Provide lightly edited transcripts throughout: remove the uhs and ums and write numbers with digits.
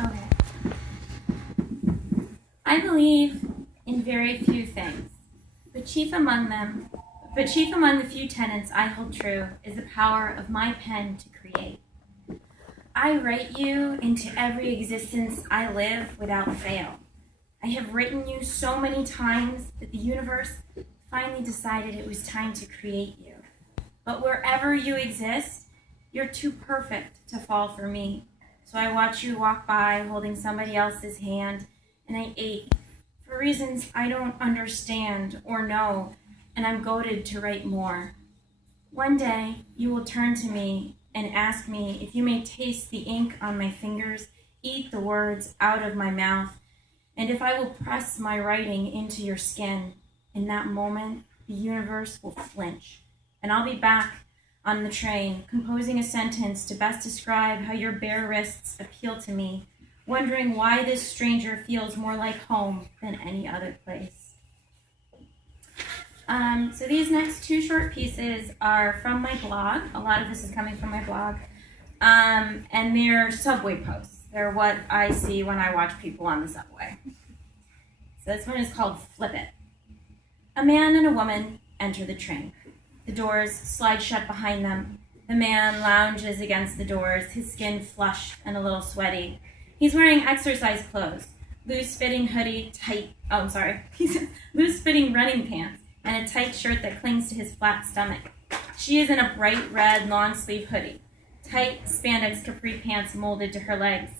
Okay. I believe in very few things, but chief among the few tenets I hold true is the power of my pen to create. I write you into every existence I live without fail. I have written you so many times that the universe finally decided it was time to create you. But wherever you exist, you're too perfect to fall for me. So I watch you walk by holding somebody else's hand, and I ache for reasons I don't understand or know, and I'm goaded to write more. One day, you will turn to me and ask me if you may taste the ink on my fingers, eat the words out of my mouth, and if I will press my writing into your skin. In that moment, the universe will flinch, and I'll be back on the train, composing a sentence to best describe how your bare wrists appeal to me, wondering why this stranger feels more like home than any other place. So these next two short pieces are from my blog. A lot of this is coming from my blog. And they're subway posts. They're what I see when I watch people on the subway. So this one is called Flip It. A man and a woman enter the train. The doors slide shut behind them. The man lounges against the doors, his skin flushed and a little sweaty. He's wearing exercise clothes, loose-fitting loose-fitting running pants, and a tight shirt that clings to his flat stomach. She is in a bright red long-sleeve hoodie, tight spandex capri pants molded to her legs.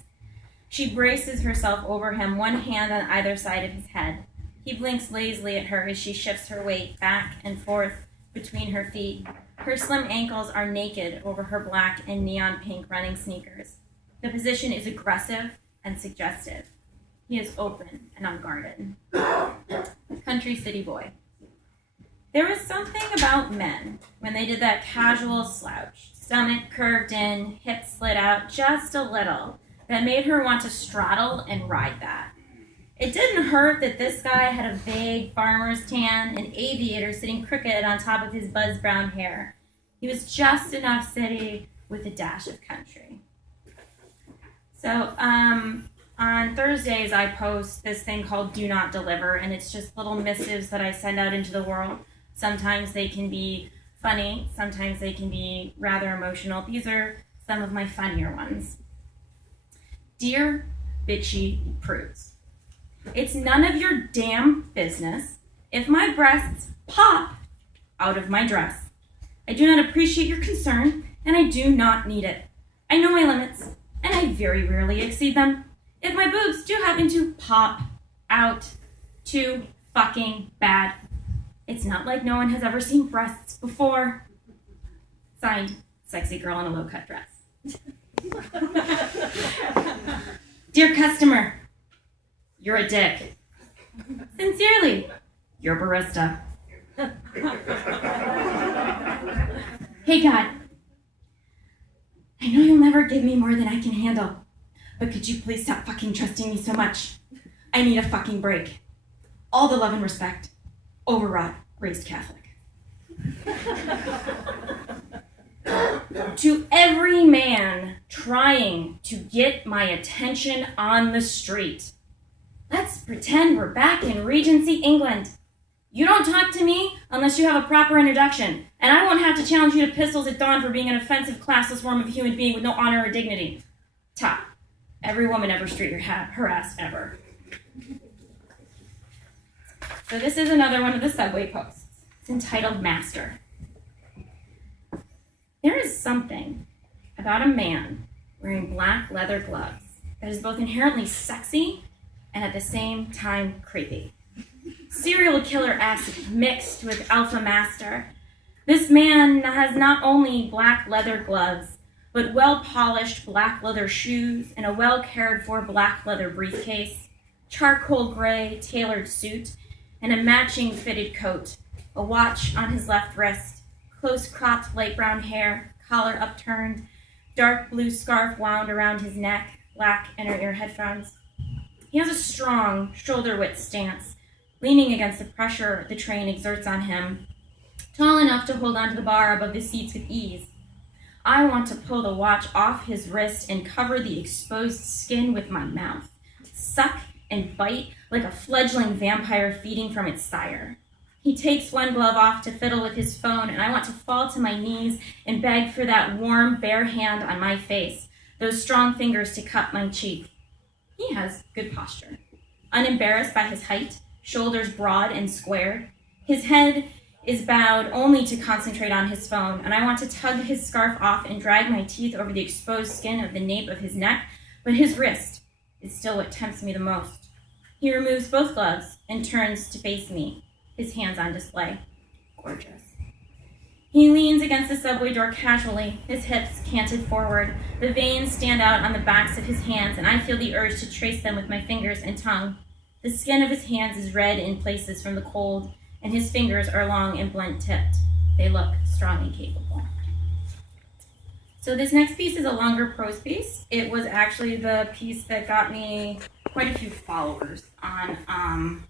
She braces herself over him, one hand on either side of his head. He blinks lazily at her as she shifts her weight back and forth between her feet. Her slim ankles are naked over her black and neon pink running sneakers. The position is aggressive and suggestive. He is open and unguarded. Country city boy. There was something about men when they did that casual slouch, stomach curved in, hips slid out just a little, that made her want to straddle and ride that. It didn't hurt that this guy had a vague farmer's tan, an aviator sitting crooked on top of his buzz brown hair. He was just enough city with a dash of country. So on Thursdays, I post this thing called Do Not Deliver, and it's just little missives that I send out into the world. Sometimes they can be funny, sometimes they can be rather emotional. These are some of my funnier ones. Dear bitchy prudes, it's none of your damn business if my breasts pop out of my dress. I do not appreciate your concern, and I do not need it. I know my limits, and I very rarely exceed them. If my boobs do happen to pop out, too fucking bad. It's not like no one has ever seen breasts before. Signed, sexy girl in a low-cut dress. Dear customer, you're a dick. Sincerely, your barista. Hey God, I know you'll never give me more than I can handle, but could you please stop fucking trusting me so much? I need a fucking break. All the love and respect. Overwrought, raised Catholic. To every man trying to get my attention on the street. Let's pretend we're back in Regency, England. You don't talk to me unless you have a proper introduction, and I won't have to challenge you to pistols at dawn for being an offensive, classless form of a human being with no honor or dignity. Top. Every woman ever street harassed ever. So this is another one of the subway posts. It's entitled Master. There is something about a man wearing black leather gloves that is both inherently sexy and at the same time creepy. Serial killer-esque mixed with alpha master. This man has not only black leather gloves, but well-polished black leather shoes and a well-cared-for black leather briefcase, charcoal gray tailored suit, and a matching fitted coat, a watch on his left wrist, close-cropped light brown hair, collar upturned, dark blue scarf wound around his neck, black inner ear headphones. He has a strong, shoulder-width stance, leaning against the pressure the train exerts on him, tall enough to hold onto the bar above the seats with ease. I want to pull the watch off his wrist and cover the exposed skin with my mouth, suck and bite like a fledgling vampire feeding from its sire. He takes one glove off to fiddle with his phone, and I want to fall to my knees and beg for that warm, bare hand on my face, those strong fingers to cup my cheek. He has good posture. Unembarrassed by his height, shoulders broad and square, his head is bowed only to concentrate on his phone, and I want to tug his scarf off and drag my teeth over the exposed skin of the nape of his neck, but his wrist is still what tempts me the most. He removes both gloves and turns to face me, his hands on display. Gorgeous. He leans against the subway door casually, his hips canted forward. The veins stand out on the backs of his hands, and I feel the urge to trace them with my fingers and tongue. The skin of his hands is red in places from the cold, and his fingers are long and blunt-tipped. They look strong and capable. So this next piece is a longer prose piece. It was actually the piece that got me quite a few followers on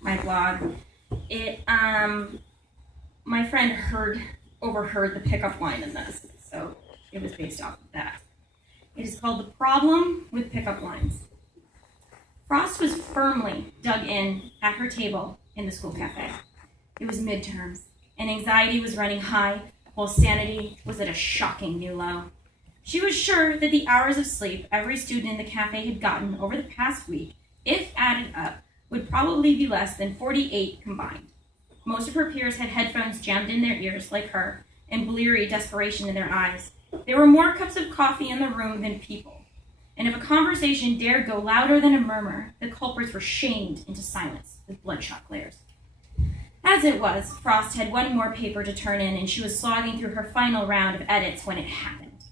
my blog. My friend overheard the pickup line in this, so it was based off of that. It is called The Problem with Pickup Lines. Frost was firmly dug in at her table in the school cafe. It was midterms, and anxiety was running high, while sanity was at a shocking new low. She was sure that the hours of sleep every student in the cafe had gotten over the past week, if added up, would probably be less than 48 combined. Most of her peers had headphones jammed in their ears like her, and bleary desperation in their eyes. There were more cups of coffee in the room than people, and if a conversation dared go louder than a murmur, the culprits were shamed into silence with bloodshot glares. As it was, Frost had one more paper to turn in, and she was slogging through her final round of edits when it happened.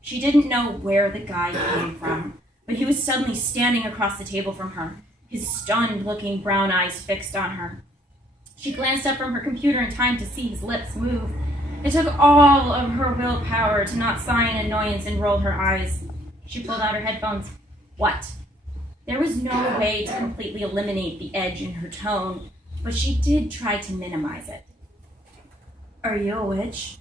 She didn't know where the guy came from, but he was suddenly standing across the table from her, his stunned-looking brown eyes fixed on her. She glanced up from her computer in time to see his lips move. It took all of her willpower to not sigh in annoyance and roll her eyes. She pulled out her headphones. What? There was no way to completely eliminate the edge in her tone, but she did try to minimize it. Are you a witch?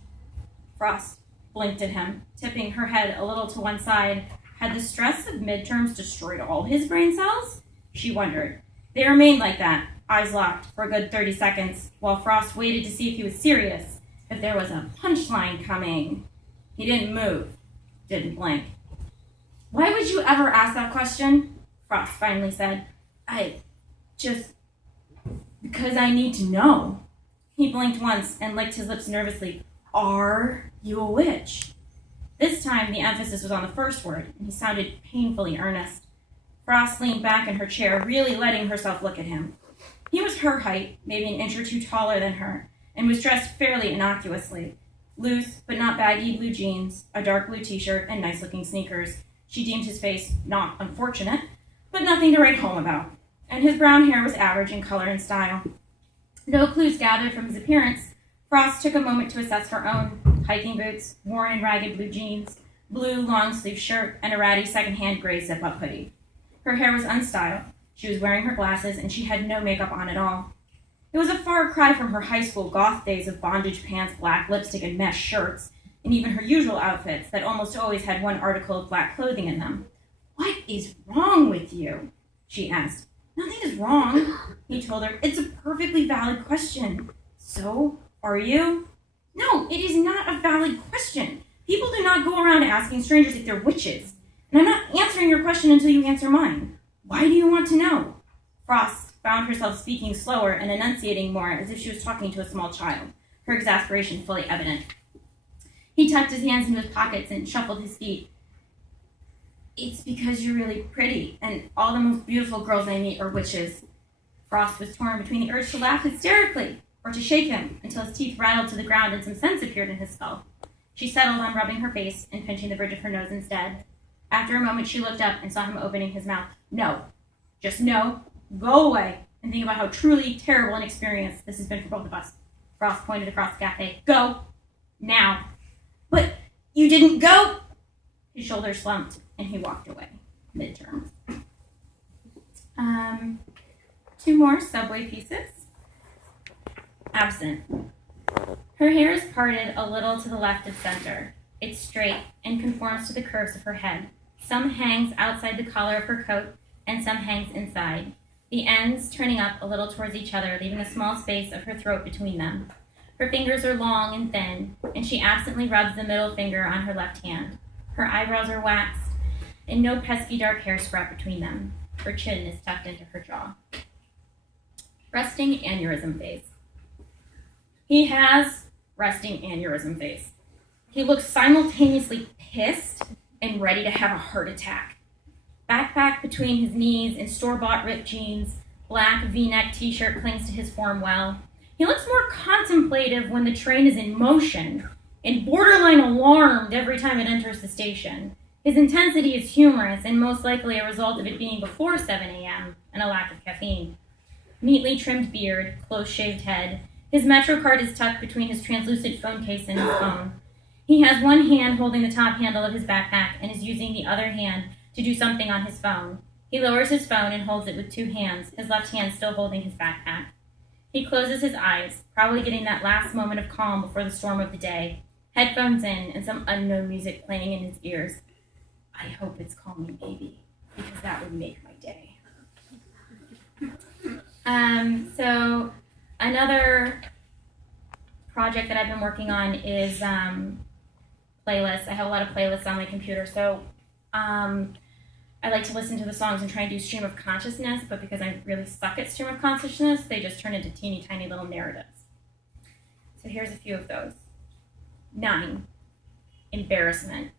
Frost blinked at him, tipping her head a little to one side. Had the stress of midterms destroyed all his brain cells? She wondered. They remained like that, eyes locked, for a good 30 seconds, while Frost waited to see if he was serious, if there was a punchline coming. He didn't move, didn't blink. Why would you ever ask that question? Frost finally said. Because I need to know. He blinked once and licked his lips nervously. Are you a witch? This time the emphasis was on the first word, and he sounded painfully earnest. Frost leaned back in her chair, really letting herself look at him. He was her height, maybe an inch or two taller than her, and was dressed fairly innocuously. Loose, but not baggy blue jeans, a dark blue t-shirt, and nice-looking sneakers. She deemed his face not unfortunate, but nothing to write home about. And his brown hair was average in color and style. No clues gathered from his appearance, Frost took a moment to assess her own. Hiking boots, worn and ragged blue jeans, blue long-sleeve shirt, and a ratty second-hand gray zip-up hoodie. Her hair was unstyled. She was wearing her glasses, and she had no makeup on at all. It was a far cry from her high school goth days of bondage pants, black lipstick, and mesh shirts, and even her usual outfits that almost always had one article of black clothing in them. "What is wrong with you?" she asked. "Nothing is wrong," he told her. "It's a perfectly valid question." "So, are you?" "No, it is not a valid question. People do not go around asking strangers if they're witches. And I'm not answering your question until you answer mine. Why do you want to know?" Frost found herself speaking slower and enunciating more as if she was talking to a small child, her exasperation fully evident. He tucked his hands into his pockets and shuffled his feet. "It's because you're really pretty, and all the most beautiful girls I meet are witches." Frost was torn between the urge to laugh hysterically or to shake him until his teeth rattled to the ground and some sense appeared in his skull. She settled on rubbing her face and pinching the bridge of her nose instead. After a moment, she looked up and saw him opening his mouth. "No. Just no. Go away and think about how truly terrible an experience this has been for both of us." Frost pointed across the cafe. "Go. Now." "But you didn't go." His shoulders slumped and he walked away. Midterms. Two more subway pieces. Absent. Her hair is parted a little to the left of center. It's straight and conforms to the curves of her head. Some hangs outside the collar of her coat, and some hangs inside, the ends turning up a little towards each other, leaving a small space of her throat between them. Her fingers are long and thin, and she absently rubs the middle finger on her left hand. Her eyebrows are waxed, and no pesky dark hair sprout between them. Her chin is tucked into her jaw. Resting aneurysm phase. He has resting aneurysm phase. He looks simultaneously pissed and ready to have a heart attack. Backpack between his knees and store-bought ripped jeans, black V-neck t-shirt clings to his form well. He looks more contemplative when the train is in motion and borderline alarmed every time it enters the station. His intensity is humorous and most likely a result of it being before 7 a.m. and a lack of caffeine. Neatly trimmed beard, close-shaved head. His Metro card is tucked between his translucent phone case and his phone. He has one hand holding the top handle of his backpack and is using the other hand to do something on his phone. He lowers his phone and holds it with two hands, his left hand still holding his backpack. He closes his eyes, probably getting that last moment of calm before the storm of the day. Headphones in and some unknown music playing in his ears. I hope it's Call Me Baby, because that would make my day. So another project that I've been working on is playlists. I have a lot of playlists on my computer, so I like to listen to the songs and try and do stream of consciousness, but because I really suck at stream of consciousness, they just turn into teeny tiny little narratives. So here's a few of those. 9, embarrassment.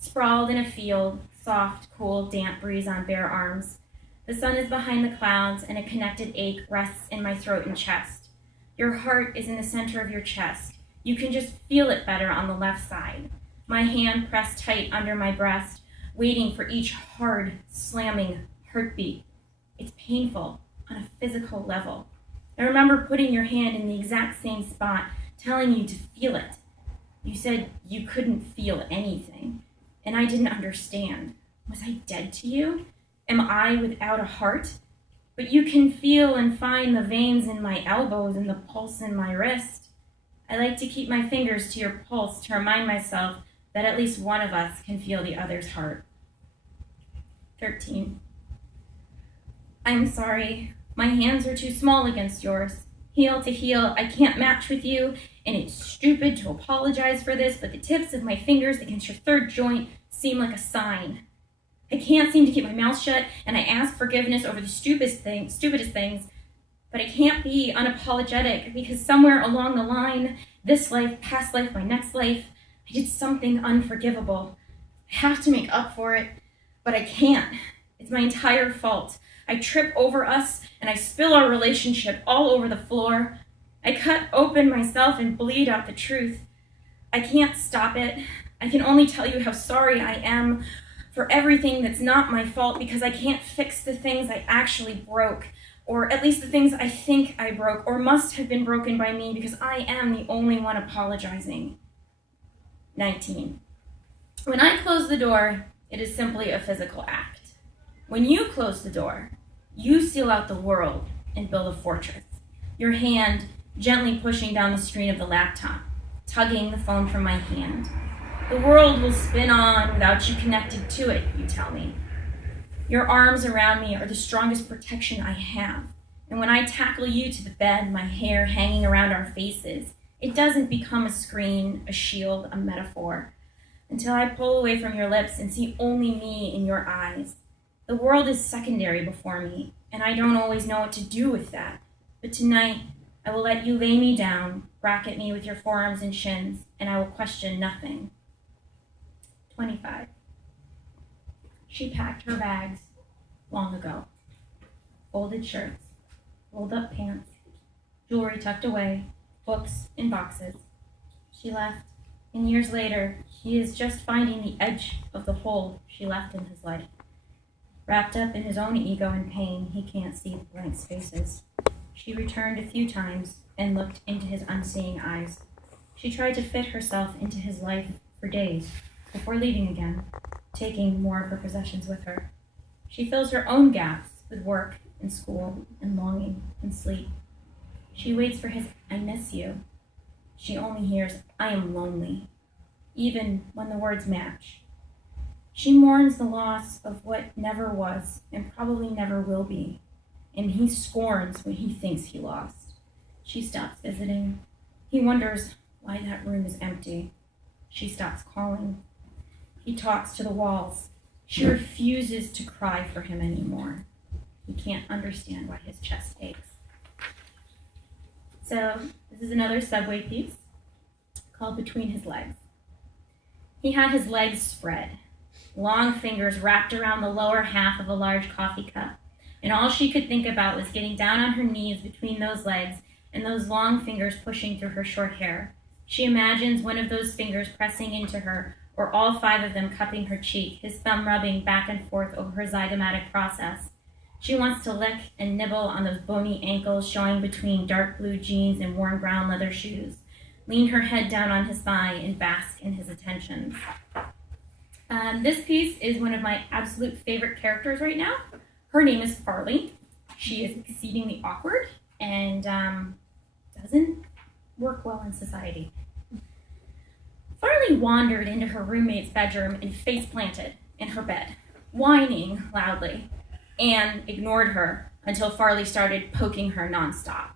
Sprawled in a field, soft, cool, damp breeze on bare arms. The sun is behind the clouds, and a connected ache rests in my throat and chest. Your heart is in the center of your chest. You can just feel it better on the left side. My hand pressed tight under my breast, waiting for each hard, slamming heartbeat. It's painful on a physical level. I remember putting your hand in the exact same spot, telling you to feel it. You said you couldn't feel anything, and I didn't understand. Was I dead to you? Am I without a heart? But you can feel and find the veins in my elbows and the pulse in my wrist. I like to keep my fingers to your pulse to remind myself that at least one of us can feel the other's heart. 13. I'm sorry. My hands are too small against yours. Heel to heel, I can't match with you, and it's stupid to apologize for this, but the tips of my fingers against your third joint seem like a sign. I can't seem to keep my mouth shut, and I ask forgiveness over the stupidest things, but I can't be unapologetic because somewhere along the line, this life, past life, my next life, I did something unforgivable. I have to make up for it, but I can't. It's my entire fault. I trip over us, and I spill our relationship all over the floor. I cut open myself and bleed out the truth. I can't stop it. I can only tell you how sorry I am for everything that's not my fault because I can't fix the things I actually broke, or at least the things I think I broke or must have been broken by me because I am the only one apologizing. 19. When I close the door, it is simply a physical act. When you close the door, you seal out the world and build a fortress. Your hand gently pushing down the screen of the laptop, tugging the phone from my hand. The world will spin on without you connected to it, you tell me. Your arms around me are the strongest protection I have. And when I tackle you to the bed, my hair hanging around our faces, it doesn't become a screen, a shield, a metaphor, until I pull away from your lips and see only me in your eyes. The world is secondary before me, and I don't always know what to do with that. But tonight, I will let you lay me down, bracket me with your forearms and shins, and I will question nothing. 25. She packed her bags long ago. Folded shirts, rolled up pants, jewelry tucked away, books in boxes. She left, and years later, he is just finding the edge of the hole she left in his life. Wrapped up in his own ego and pain, he can't see the blank spaces. She returned a few times and looked into his unseeing eyes. She tried to fit herself into his life for days before leaving again, taking more of her possessions with her. She fills her own gaps with work and school and longing and sleep. She waits for his I miss you. She only hears I am lonely. even when the words match. She mourns the loss of what never was and probably never will be, and he scorns what he thinks he lost. She stops visiting. He wonders why that room is empty. She stops calling. He talks to the walls. She refuses to cry for him anymore. He can't understand why his chest aches. So this is another subway piece called Between His Legs. He had his legs spread, long fingers wrapped around the lower half of a large coffee cup, and all she could think about was getting down on her knees between those legs and those long fingers pushing through her short hair. She imagines one of those fingers pressing into her, or all 5 of them cupping her cheek, his thumb rubbing back and forth over her zygomatic process. She wants to lick and nibble on those bony ankles showing between dark blue jeans and worn brown leather shoes, lean her head down on his thigh and bask in his attentions. This piece is one of my absolute favorite characters right now. Her name is Farley. She is exceedingly awkward and doesn't work well in society. Farley wandered into her roommate's bedroom and face planted in her bed, whining loudly. Anne ignored her until Farley started poking her nonstop.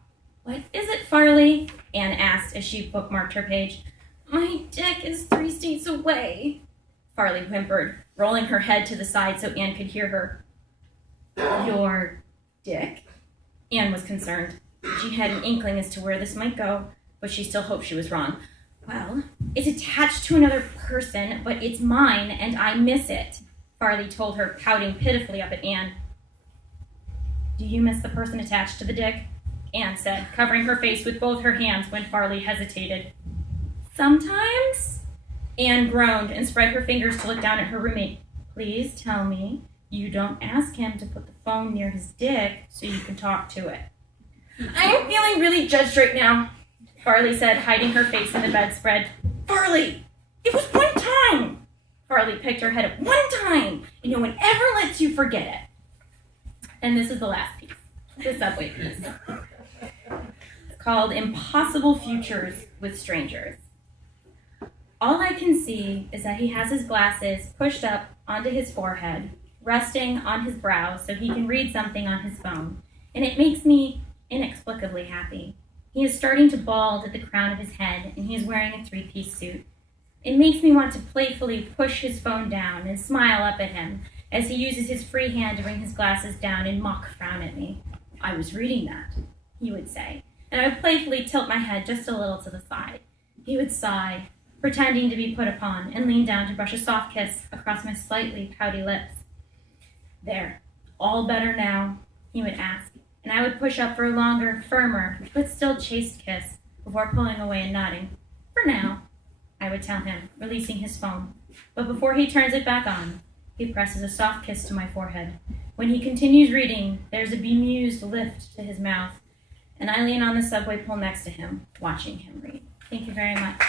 "What is it, Farley?" Anne asked as she bookmarked her page. "My dick is 3 states away," Farley whimpered, rolling her head to the side so Anne could hear her. "Your dick?" Anne was concerned. She had an inkling as to where this might go, but she still hoped she was wrong. "Well, it's attached to another person, but it's mine and I miss it," Farley told her, pouting pitifully up at Anne. "Do you miss the person attached to the dick?" Anne said, covering her face with both her hands when Farley hesitated. "Sometimes?" Anne groaned and spread her fingers to look down at her roommate. "Please tell me you don't ask him to put the phone near his dick so you can talk to it." "I'm feeling really judged right now," Farley said, hiding her face in the bedspread. "Farley, it was one time!" Farley picked her head up. "One time! And no one ever lets you forget it." And this is the last piece, the subway piece. It's called Impossible Futures with Strangers. All I can see is that he has his glasses pushed up onto his forehead, resting on his brow so he can read something on his phone, and it makes me inexplicably happy. He is starting to bald at the crown of his head, and he is wearing a 3-piece suit. It makes me want to playfully push his phone down and smile up at him as he uses his free hand to bring his glasses down and mock frown at me. "I was reading that," he would say, and I would playfully tilt my head just a little to the side. He would sigh, pretending to be put upon, and lean down to brush a soft kiss across my slightly pouty lips. "There, all better now?" he would ask, and I would push up for a longer, firmer, but still chaste kiss before pulling away and nodding. "For now," I would tell him, releasing his phone. But before he turns it back on, he presses a soft kiss to my forehead. When he continues reading, there's a bemused lift to his mouth, and I lean on the subway pole next to him, watching him read. Thank you very much.